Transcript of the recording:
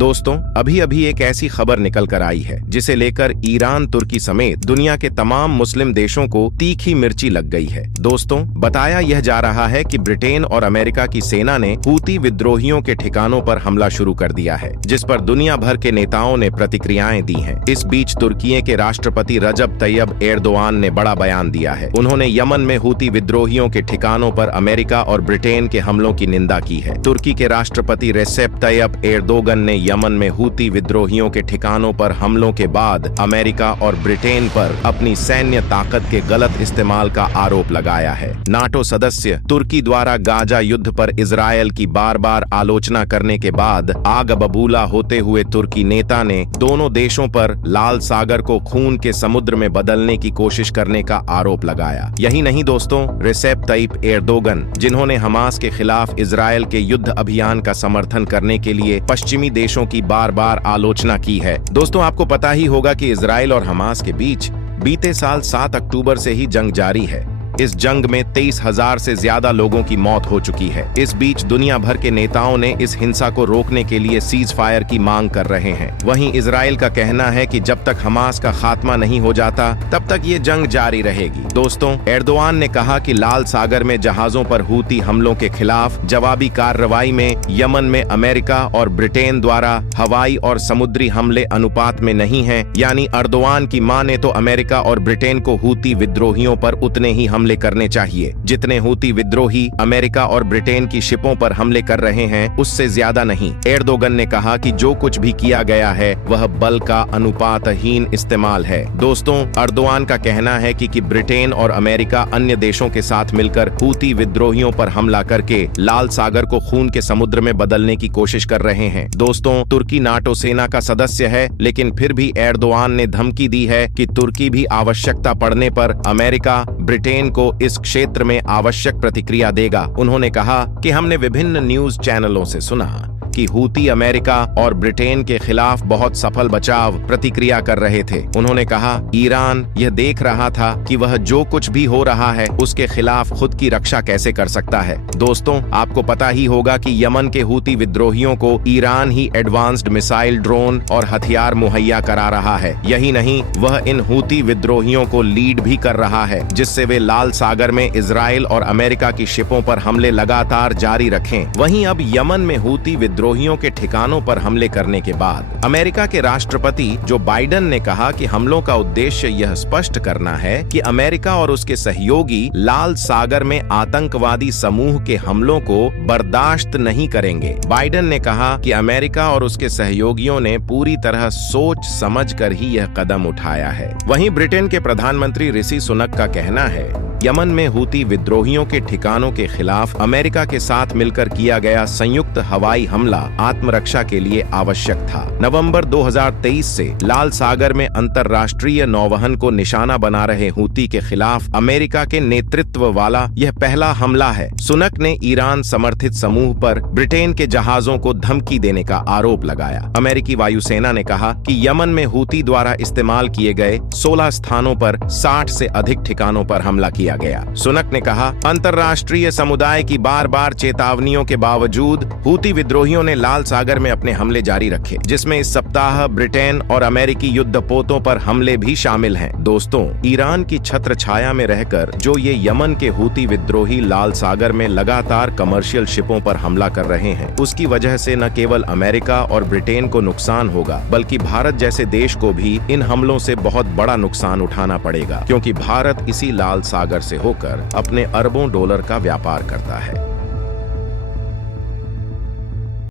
दोस्तों, अभी अभी एक ऐसी खबर निकल कर आई है जिसे लेकर ईरान, तुर्की समेत दुनिया के तमाम मुस्लिम देशों को तीखी मिर्ची लग गई है। दोस्तों, बताया यह जा रहा है कि ब्रिटेन और अमेरिका की सेना ने हूती विद्रोहियों के ठिकानों पर हमला शुरू कर दिया है, जिस पर दुनिया भर के नेताओं ने प्रतिक्रियाएं दी हैं। इस बीच तुर्की के राष्ट्रपति रजब तैयब एर्दोआन ने बड़ा बयान दिया है। उन्होंने यमन में हूती विद्रोहियों के ठिकानों पर अमेरिका और ब्रिटेन के हमलों की निंदा की है। तुर्की के राष्ट्रपति रेसेप तैयब एर्दोगन ने यमन में हूती विद्रोहियों के ठिकानों पर हमलों के बाद अमेरिका और ब्रिटेन पर अपनी सैन्य ताकत के गलत इस्तेमाल का आरोप लगाया है। नाटो सदस्य तुर्की द्वारा गाजा युद्ध पर इजरायल की बार बार आलोचना करने के बाद आग बबूला होते हुए तुर्की नेता ने दोनों देशों पर लाल सागर को खून के समुद्र में बदलने की कोशिश करने का आरोप लगाया। यही नहीं दोस्तों, रेसेप तैयब एर्दोगन, जिन्होंने हमास के खिलाफ इजरायल के युद्ध अभियान का समर्थन करने के लिए पश्चिमी देशों की बार बार आलोचना की है। दोस्तों, आपको पता ही होगा कि इजरायल और हमास के बीच बीते साल 7 अक्टूबर से ही जंग जारी है। इस जंग में 23,000 से ज्यादा लोगों की मौत हो चुकी है। इस बीच दुनिया भर के नेताओं ने इस हिंसा को रोकने के लिए सीज फायर की मांग कर रहे हैं। वहीं इजरायल का कहना है कि जब तक हमास का खात्मा नहीं हो जाता तब तक ये जंग जारी रहेगी। दोस्तों, एर्दोआन ने कहा कि लाल सागर में जहाजों पर हूती हमलों के खिलाफ जवाबी कार्रवाई में यमन में अमेरिका और ब्रिटेन द्वारा हवाई और समुद्री हमले अनुपात में नहीं है। यानी एर्दोआन की माने तो अमेरिका और ब्रिटेन को हूती विद्रोहियों पर उतने ही हमले करने चाहिए जितने हूती विद्रोही अमेरिका और ब्रिटेन की शिपों पर हमले कर रहे हैं, उससे ज्यादा नहीं। एर्दोगन ने कहा कि जो कुछ भी किया गया है वह बल का अनुपातहीन इस्तेमाल है। दोस्तों, एर्दोआन का कहना है कि ब्रिटेन और अमेरिका अन्य देशों के साथ मिलकर हूती विद्रोहियों पर हमला करके लाल सागर को खून के समुद्र में बदलने की कोशिश कर रहे हैं। दोस्तों, तुर्की नाटो सेना का सदस्य है, लेकिन फिर भी एर्दोआन ने धमकी दी है कि तुर्की भी आवश्यकता पड़ने पर अमेरिका, ब्रिटेन को इस क्षेत्र में आवश्यक प्रतिक्रिया देगा। उन्होंने कहा कि हमने विभिन्न न्यूज चैनलों से सुना कि हूती अमेरिका और ब्रिटेन के खिलाफ बहुत सफल बचाव प्रतिक्रिया कर रहे थे। उन्होंने कहा, ईरान यह देख रहा था कि वह जो कुछ भी हो रहा है उसके खिलाफ खुद की रक्षा कैसे कर सकता है। दोस्तों, आपको पता ही होगा कि यमन के हूती विद्रोहियों को ईरान ही एडवांस्ड मिसाइल, ड्रोन और हथियार मुहैया करा रहा है। यही नहीं, वह इन हूती विद्रोहियों को लीड भी कर रहा है, जिससे वे लाल सागर में इजराइल और अमेरिका की शिपों पर हमले लगातार जारी रखें। वहीं अब यमन में हूती विद्रोहियों के ठिकानों पर हमले करने के बाद अमेरिका के राष्ट्रपति जो बाइडेन ने कहा कि हमलों का उद्देश्य यह स्पष्ट करना है कि अमेरिका और उसके सहयोगी लाल सागर में आतंकवादी समूह के हमलों को बर्दाश्त नहीं करेंगे। बाइडेन ने कहा कि अमेरिका और उसके सहयोगियों ने पूरी तरह सोच समझ कर ही यह कदम उठाया है। वहीं ब्रिटेन के प्रधानमंत्री ऋषि सुनक का कहना है, यमन में हूती विद्रोहियों के ठिकानों के खिलाफ अमेरिका के साथ मिलकर किया गया संयुक्त हवाई हमला आत्मरक्षा के लिए आवश्यक था। नवंबर 2023 से लाल सागर में अंतर्राष्ट्रीय नौवहन को निशाना बना रहे हूती के खिलाफ अमेरिका के नेतृत्व वाला यह पहला हमला है। सुनक ने ईरान समर्थित समूह पर ब्रिटेन के जहाजों को धमकी देने का आरोप लगाया। अमेरिकी वायुसेना ने कहा कि यमन में हूती द्वारा इस्तेमाल किए गए 16 स्थानों पर 60 से अधिक ठिकानों पर हमला किया गया। सुनक ने कहा, अंतर्राष्ट्रीय समुदाय की बार बार चेतावनियों के बावजूद हूती विद्रोहियों ने लाल सागर में अपने हमले जारी रखे, जिसमें इस सप्ताह ब्रिटेन और अमेरिकी युद्धपोतों पर हमले भी शामिल हैं। दोस्तों, ईरान की छत्र छाया में रहकर जो ये यमन के हूती विद्रोही लाल सागर में लगातार कमर्शियल शिपों पर हमला कर रहे हैं, उसकी वजह से न केवल अमेरिका और ब्रिटेन को नुकसान होगा, बल्कि भारत जैसे देश को भी इन हमलों से बहुत बड़ा नुकसान उठाना पड़ेगा, क्योंकि भारत इसी लाल सागर से होकर अपने अरबों डॉलर का व्यापार करता है।